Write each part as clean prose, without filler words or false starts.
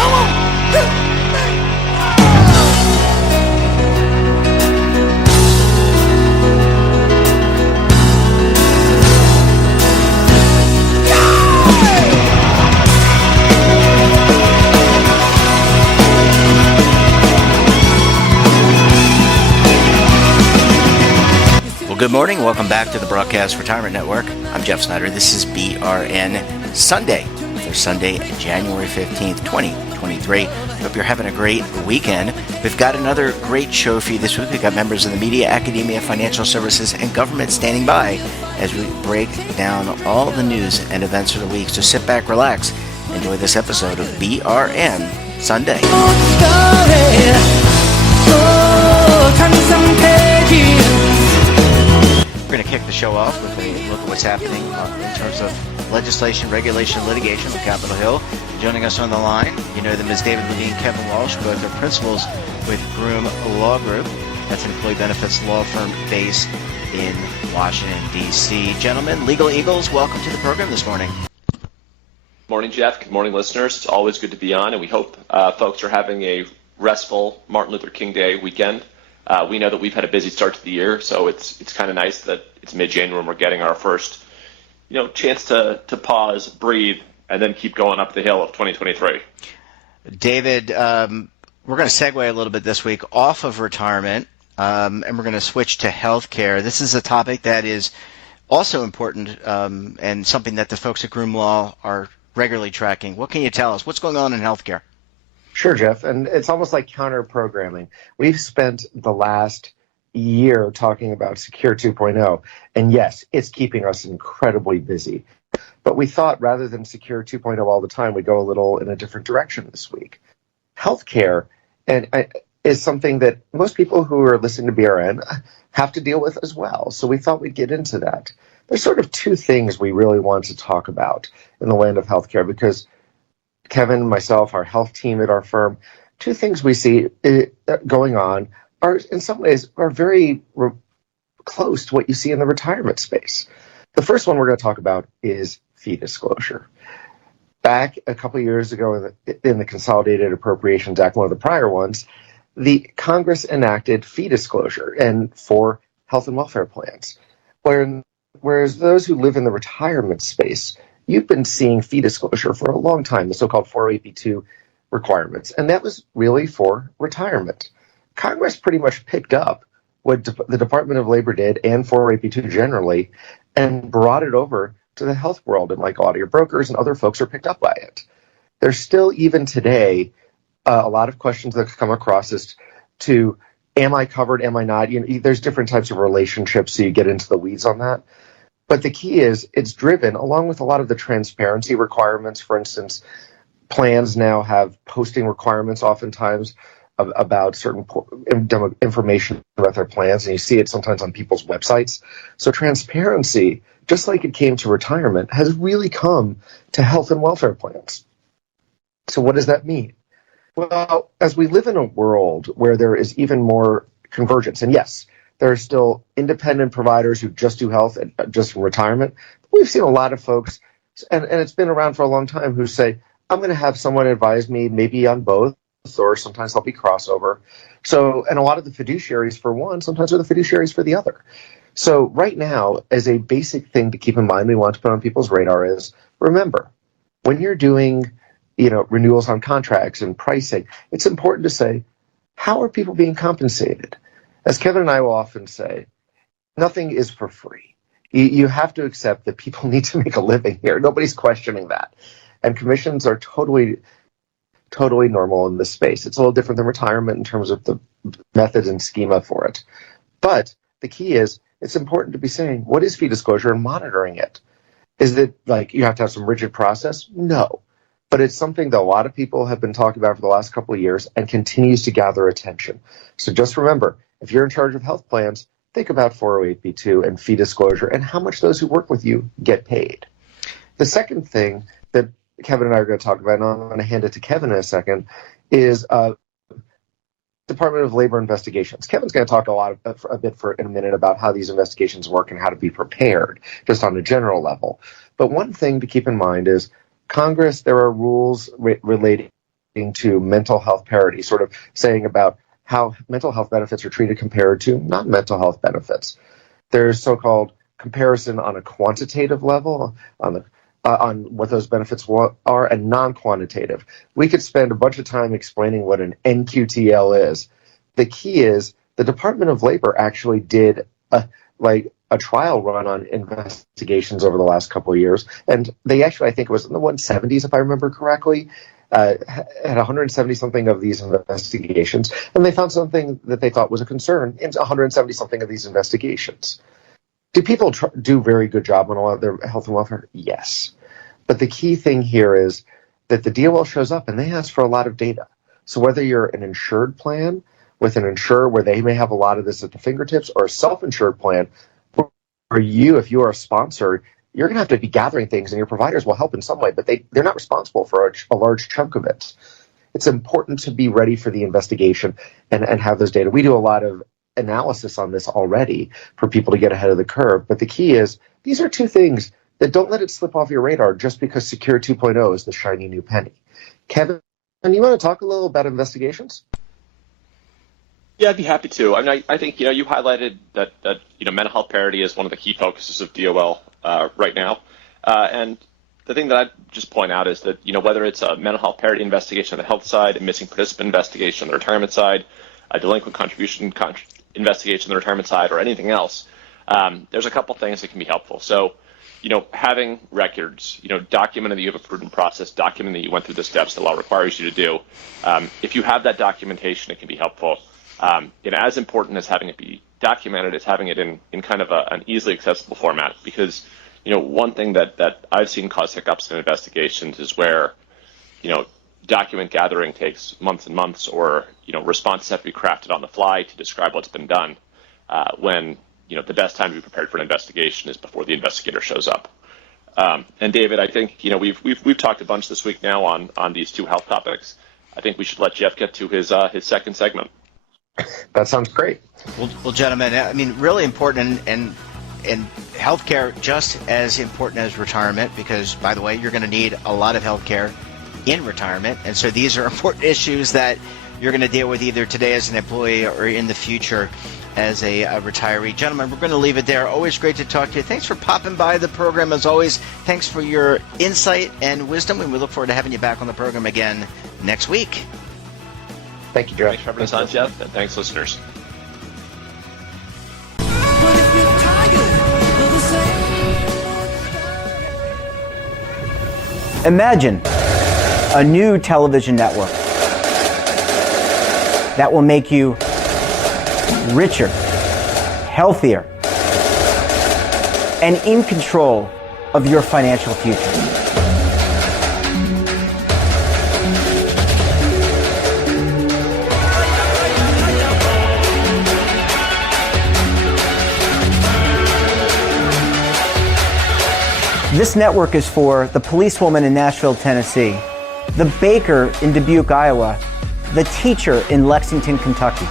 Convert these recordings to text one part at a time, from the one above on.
Come on. Good morning. Welcome back to the Broadcast Retirement Network. I'm Jeff Snyder. This is BRN Sunday for Sunday, January 15th, 2023. Hope you're having a great weekend. We've got another great show for you this week. We've got members of the media, academia, financial services, and government standing by as we break down all the news and events for the week. So sit back, relax, enjoy this episode of BRN Sunday. We're going to kick the show off with a look at what's happening in terms of legislation, regulation, litigation on Capitol Hill. Joining us on the line, you know them as David Levine, Kevin Walsh, both are principals with Groom Law Group. That's an employee benefits law firm based in Washington, D.C. Gentlemen, Legal Eagles, welcome to the program this morning. Morning, Jeff. Good morning, listeners. It's always good to be on, and we hope folks are having a restful Martin Luther King Day weekend. We know that we've had a busy start to the year, so it's kind of nice that it's mid-January and we're getting our first, chance to pause, breathe, and then keep going up the hill of 2023. David, we're going to segue a little bit this week off of retirement, and we're going to switch to healthcare. This is a topic that is also important and something that the folks at Groom Law are regularly tracking. What can you tell us? What's going on in healthcare? Sure, Jeff. And it's almost like counter-programming. We've spent the last year talking about Secure 2.0, and yes, it's keeping us incredibly busy. But we thought rather than Secure 2.0 all the time, we'd go a little in a different direction this week. Healthcare is something that most people who are listening to BRN have to deal with as well. So we thought we'd get into that. There's sort of two things we really want to talk about in the land of healthcare because Kevin, myself, our health team at our firm, two things we see going on are in some ways are very close to what you see in the retirement space. The first one we're going to talk about is fee disclosure. Back a couple of years ago in the Consolidated Appropriations Act, one of the prior ones, the Congress enacted fee disclosure and for health and welfare plans. Whereas those who live in the retirement space, you've been seeing fee disclosure for a long time, the so-called 408b2 requirements, and that was really for retirement. Congress pretty much picked up what the Department of Labor did and 408b2 generally and brought it over to the health world, and like a lot of your brokers and other folks are picked up by it. There's still, even today, a lot of questions that come across as to, am I covered, am I not? There's different types of relationships, so you get into the weeds on that. But the key is it's driven, along with a lot of the transparency requirements. For instance, plans now have posting requirements oftentimes about certain information about their plans, and you see it sometimes on people's websites. So transparency, just like it came to retirement, has really come to health and welfare plans. So what does that mean? Well, as we live in a world where there is even more convergence, and yes, there are still independent providers who just do health and just in retirement. We've seen a lot of folks, and it's been around for a long time, who say, I'm going to have someone advise me maybe on both, or sometimes there'll be crossover. So, and a lot of the fiduciaries for one sometimes are the fiduciaries for the other. So right now, as a basic thing to keep in mind, we want to put on people's radar is, remember, when you're doing renewals on contracts and pricing, it's important to say, how are people being compensated? As Kevin and I will often say, nothing is for free. You have to accept that people need to make a living here. Nobody's questioning that. And commissions are totally normal in this space. It's a little different than retirement in terms of the methods and schema for it. But the key is, it's important to be saying, what is fee disclosure and monitoring it? Is it like you have to have some rigid process? No. But it's something that a lot of people have been talking about for the last couple of years and continues to gather attention. So just remember, if you're in charge of health plans, think about 408b2 and fee disclosure and how much those who work with you get paid. The second thing that Kevin and I are going to talk about, and I'm going to hand it to Kevin in a second, is Department of Labor investigations. Kevin's going to talk a bit in a minute about how these investigations work and how to be prepared, just on a general level. But one thing to keep in mind is Congress, there are rules relating to mental health parity, sort of saying about how mental health benefits are treated compared to non-mental health benefits. There's so-called comparison on a quantitative level on what those benefits are, and non-quantitative. We could spend a bunch of time explaining what an NQTL is. The key is the Department of Labor actually did a trial run on investigations over the last couple of years, and they actually, I think it was in the 170s, if I remember correctly, had 170 something of these investigations, and they found something that they thought was a concern in 170 something of these investigations. Do people do a very good job on a lot of their health and welfare? Yes. But the key thing here is that the DOL shows up and they ask for a lot of data. So whether you're an insured plan with an insurer where they may have a lot of this at the fingertips, or a self-insured plan, or you, if you are a sponsor, you're going to have to be gathering things, and your providers will help in some way, but they're not responsible for a large chunk of it. It's important to be ready for the investigation and have those data. We do a lot of analysis on this already for people to get ahead of the curve. But the key is these are two things that don't let it slip off your radar just because Secure 2.0 is the shiny new penny. Kevin, you want to talk a little about investigations? Yeah, I'd be happy to. I mean, I think, you highlighted that mental health parity is one of the key focuses of DOL right now. And the thing that I'd just point out is that, whether it's a mental health parity investigation on the health side, a missing participant investigation on the retirement side, a delinquent contribution investigation on the retirement side, or anything else, there's a couple things that can be helpful. So, having records, documenting that you have a prudent process, documenting that you went through the steps the law requires you to do. If you have that documentation, it can be helpful. As important as having it be documented is having it in kind of an easily accessible format, because, one thing that I've seen cause hiccups in investigations is where, document gathering takes months and months, or, responses have to be crafted on the fly to describe what's been done, when, the best time to be prepared for an investigation is before the investigator shows up. And David, I think, we've talked a bunch this week now on these two health topics. I think we should let Jeff get to his second segment. That sounds great. Well, gentlemen, I mean, really important, and healthcare just as important as retirement, because, by the way, you're going to need a lot of healthcare in retirement. And so these are important issues that you're going to deal with either today as an employee or in the future as a retiree. Gentlemen, we're going to leave it there. Always great to talk to you. Thanks for popping by the program as always. Thanks for your insight and wisdom, and we look forward to having you back on the program again next week. Thank you, Jeff. Thanks for having us on, Jeff, and thanks, listeners. Imagine a new television network that will make you richer, healthier, and in control of your financial future. This network is for the policewoman in Nashville, Tennessee, the baker in Dubuque, Iowa, the teacher in Lexington, Kentucky.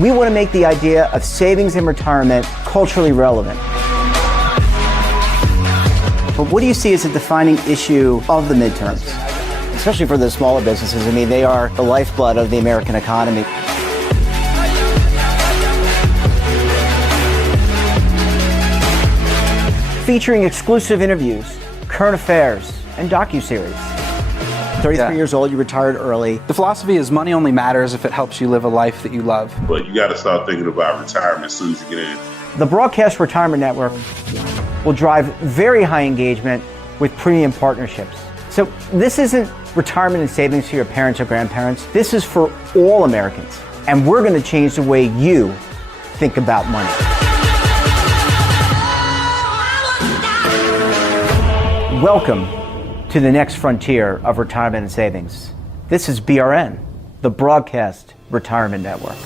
We want to make the idea of savings and retirement culturally relevant. But what do you see as a defining issue of the midterms? Especially for the smaller businesses. I mean, they are the lifeblood of the American economy. Featuring exclusive interviews, current affairs, and docuseries. 33 years old, you retired early. The philosophy is money only matters if it helps you live a life that you love. But you got to start thinking about retirement as soon as you get in. The Broadcast Retirement Network will drive very high engagement with premium partnerships. So this isn't retirement and savings for your parents or grandparents. This is for all Americans. And we're going to change the way you think about money. Welcome to the next frontier of retirement and savings. This is BRN, the Broadcast Retirement Network.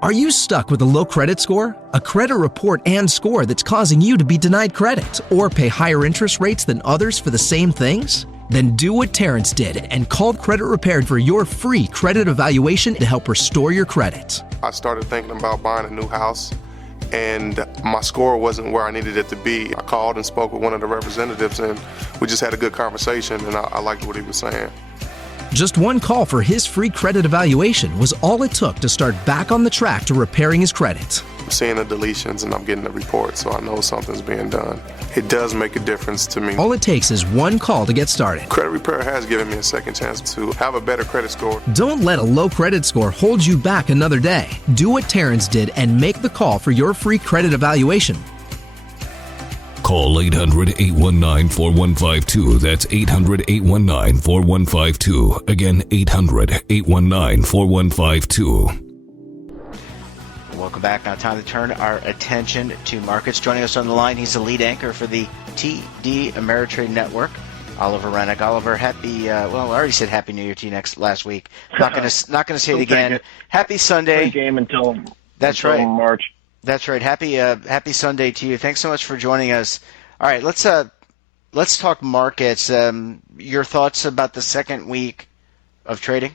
Are you stuck with a low credit score? A credit report and score that's causing you to be denied credit or pay higher interest rates than others for the same things? Then do what Terrence did and call Credit Repaired for your free credit evaluation to help restore your credit. I started thinking about buying a new house, and my score wasn't where I needed it to be. I called and spoke with one of the representatives, and we just had a good conversation, and I liked what he was saying. Just one call for his free credit evaluation was all it took to start back on the track to repairing his credit. I'm seeing the deletions and I'm getting the report, so I know something's being done. It does make a difference to me. All it takes is one call to get started. Credit repair has given me a second chance to have a better credit score. Don't let a low credit score hold you back another day. Do what Terrence did and make the call for your free credit evaluation. Call 800-819-4152. That's 800-819-4152. Again, 800-819-4152. Welcome back. Now time to turn our attention to markets. Joining us on the line, he's the lead anchor for the TD Ameritrade Network, Oliver Rennick. Oliver, happy, I already said Happy New Year to you last week. Not gonna say it again. Happy Sunday. Great game until right. March. That's right. Happy Sunday to you. Thanks so much for joining us. All right, let's talk markets. Your thoughts about the second week of trading?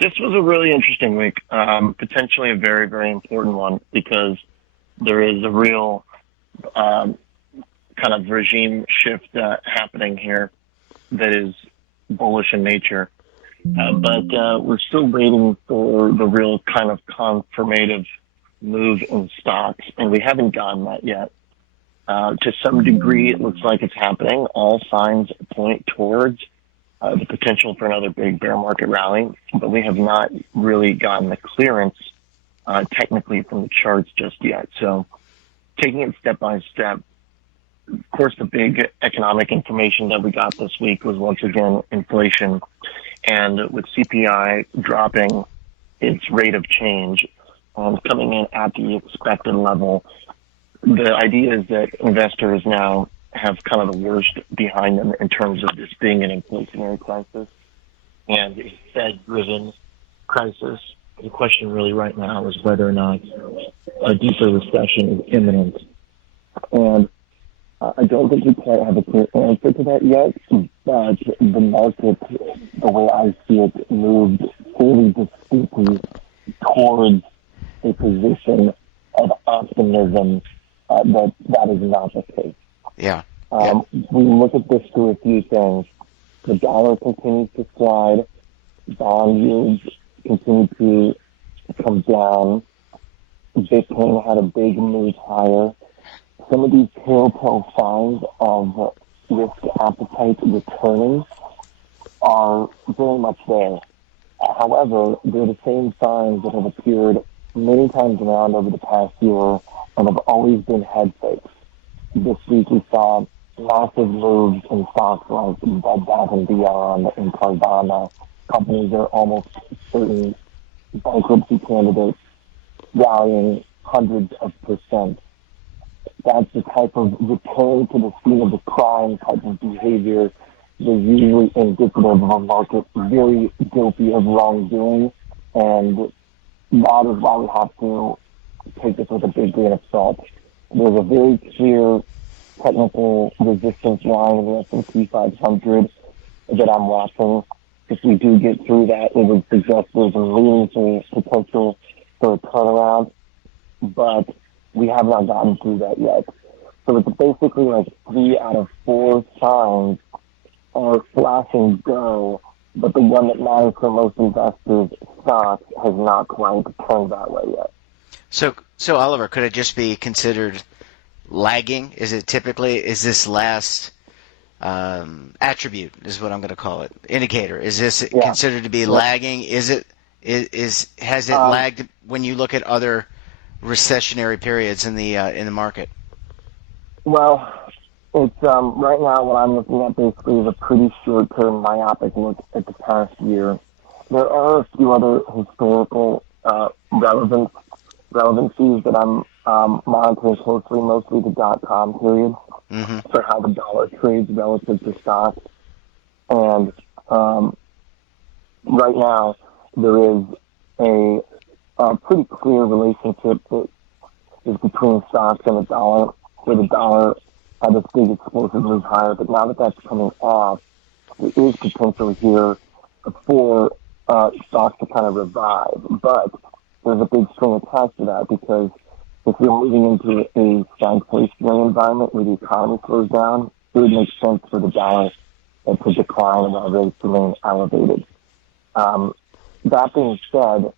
This was a really interesting week, potentially a very, very important one, because there is a real kind of regime shift happening here that is bullish in nature. But we're still waiting for the real kind of confirmative move in stocks, and we haven't gotten that yet. To some degree, it looks like it's happening. All signs point towards the potential for another big bear market rally, but we have not really gotten the clearance technically from the charts just yet. So taking it step by step, of course, the big economic information that we got this week was once again inflation. And with CPI dropping its rate of change coming in at the expected level, the idea is that investors now have kind of the worst behind them in terms of this being an inflationary crisis and a Fed-driven crisis. The question really right now is whether or not a deeper recession is imminent. And I don't think we quite have a clear answer to that yet, but the market, the way I see it, moved fairly distinctly towards a position of optimism that is not the case. Yeah. We look at this through a few things. The dollar continues to slide. Bond yields continue to come down. Bitcoin had a big move higher. Some of these telltale signs of risk appetite returning are very much there. However, they're the same signs that have appeared many times around over the past year and have always been head fakes. This week we saw massive moves in stocks like Bed Bath & Beyond and Carvana. Companies are almost certain bankruptcy candidates rallying hundreds of percent. That's the type of return to the scene of the crime type of behavior that is usually indicative of a market very guilty of wrongdoing, and that is why we have to take this with a big grain of salt. There's a very clear technical resistance line in the S&P 500 that I'm watching. If we do get through that, it would suggest there's a meaningful potential for a turnaround, but we have not gotten through that yet. So it's basically like 3 out of 4 signs are flashing go, but the one that matters for most investors, stocks, has not quite turned that way yet. So Oliver, could it just be considered lagging? Is this last attribute is what I'm going to call it, indicator? Is this considered to be lagging? Has it lagged when you look at other recessionary periods in the market? Well, it's right now what I'm looking at basically is a pretty short-term myopic look at the past year. There are a few other historical relevancies that I'm monitoring closely, mostly the .com period, for how the dollar trades relative to stocks. And right now there is a pretty clear relationship that is between stocks and the dollar, where the dollar had this big explosive move higher, but now that that's coming off, there is potential here for stocks to kind of revive. But there's a big string attached to that, because if we're moving into a stagflationary environment where the economy slows down, it would make sense for the dollar to decline while rates remain elevated. That being said,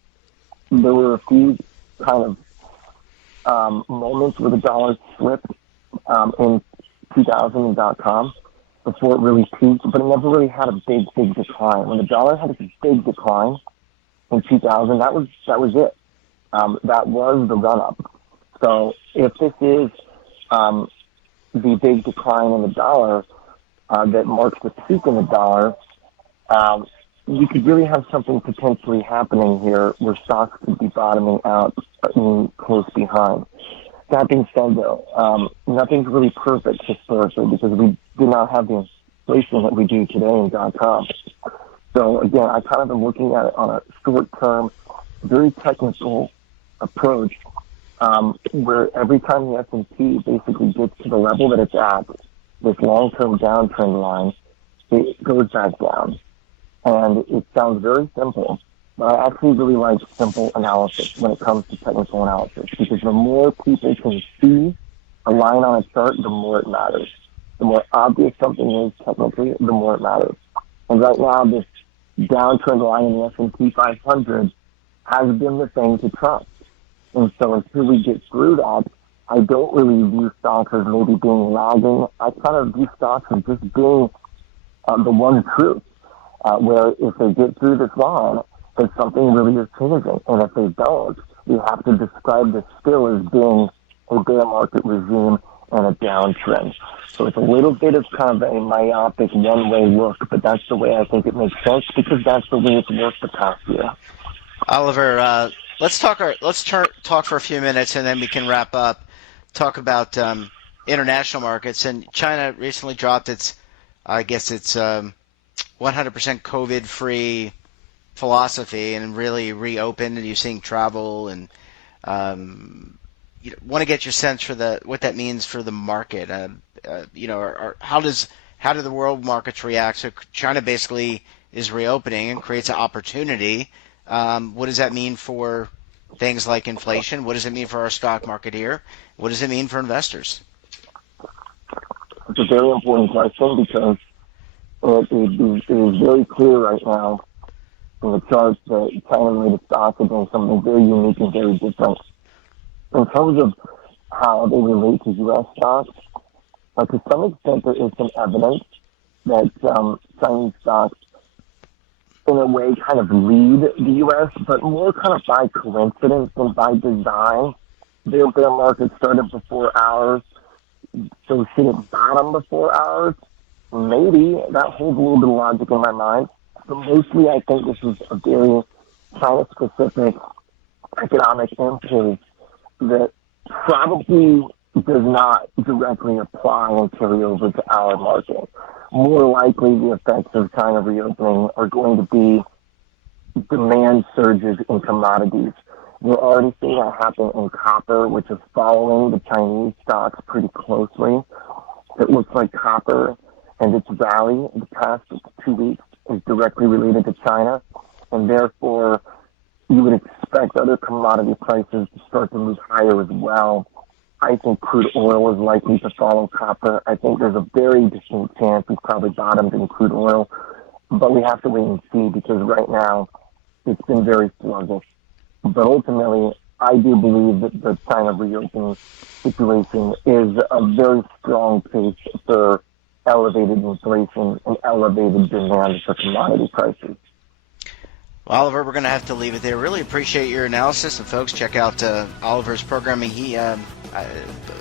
there were a few kind of moments where the dollar slipped in 2000 and .com before it really peaked, but it never really had a big decline. When the dollar had a big decline in 2000, that was it. That was the run-up. So if this is the big decline in the dollar that marks the peak in the dollar, you could really have something potentially happening here where stocks could be bottoming out close behind. That being said, though, nothing's really perfect historically, because we do not have the inflation that we do today in .com. So again, I kind of am looking at it on a short-term, very technical approach, where every time the S&P basically gets to the level that it's at, this long-term downtrend line, it goes back down. And it sounds very simple, but I actually really like simple analysis when it comes to technical analysis, because the more people can see a line on a chart, the more it matters. The more obvious something is technically, the more it matters. And right now, this downtrend line in the S&P 500 has been the thing to trust. And so until we get through that, I don't really view stocks as maybe being lagging. I kind of view stocks as just being the one truth, where if they get through this line, then something really is changing. And if they don't, we have to describe this still as being a bear market regime and a downtrend. So it's a little bit of kind of a myopic one-way look, but that's the way I think it makes sense, because that's the way it's worked the past year. Oliver, let's talk for a few minutes, and then we can wrap up. Talk about international markets. And China recently dropped its 100% COVID-free philosophy and really reopened, and you're seeing travel, and you want to get your sense for what that means for the market. How do the world markets react? So China basically is reopening and creates an opportunity. What does that mean for things like inflation? What does it mean for our stock market here? What does it mean for investors? It's a very important question, because it is very clear right now from the charts that China-related stocks are doing something very unique and very different. In terms of how they relate to U.S. stocks, to some extent there is some evidence that Chinese stocks, in a way, kind of lead the U.S., but more kind of by coincidence than by design. Their bear market started before ours, so should it bottom before ours? Maybe. That holds a little bit of logic in my mind. But mostly I think this is a very China-specific economic impulse that probably does not directly apply and carry over to our market. More likely, the effects of China reopening are going to be demand surges in commodities. We're already seeing that happen in copper, which is following the Chinese stocks pretty closely. It looks like copper and its rally in the past 2 weeks is directly related to China, and therefore you would expect other commodity prices to start to move higher as well. I think crude oil is likely to follow copper. I think there's a very distinct chance we've probably bottomed in crude oil, but we have to wait and see, because right now it's been very sluggish. But ultimately, I do believe that the China reopening situation is a very strong case for elevated inflation and elevated demand for commodity prices. Well, Oliver, we're going to have to leave it there. Really appreciate your analysis. And folks, check out Oliver's programming. He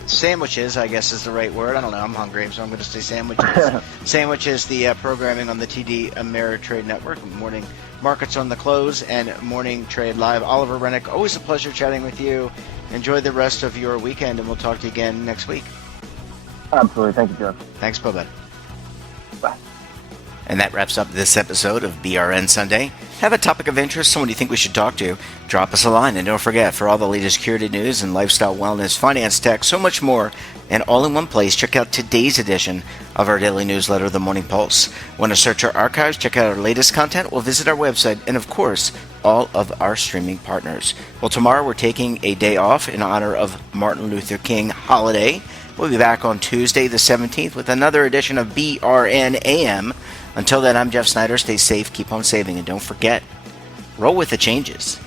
sandwiches, I guess is the right word. I don't know. I'm hungry, so I'm going to say sandwiches. Sandwiches, the programming on the TD Ameritrade Network. Morning Markets on the Close and Morning Trade Live. Oliver Rennick, always a pleasure chatting with you. Enjoy the rest of your weekend, and we'll talk to you again next week. Absolutely. Thank you, Jeff. Thanks, bye-bye. Bye. And that wraps up this episode of BRN Sunday. Have a topic of interest, someone you think we should talk to, drop us a line. And don't forget, for all the latest security news and lifestyle, wellness, finance, tech, so much more, and all in one place, check out today's edition of our daily newsletter, The Morning Pulse. Want to search our archives, check out our latest content? Well, visit our website. And of course, all of our streaming partners. Well, tomorrow we're taking a day off in honor of Martin Luther King holiday. We'll be back on Tuesday the 17th with another edition of BRN AM. Until then, I'm Jeff Snyder. Stay safe, keep on saving, and don't forget, roll with the changes.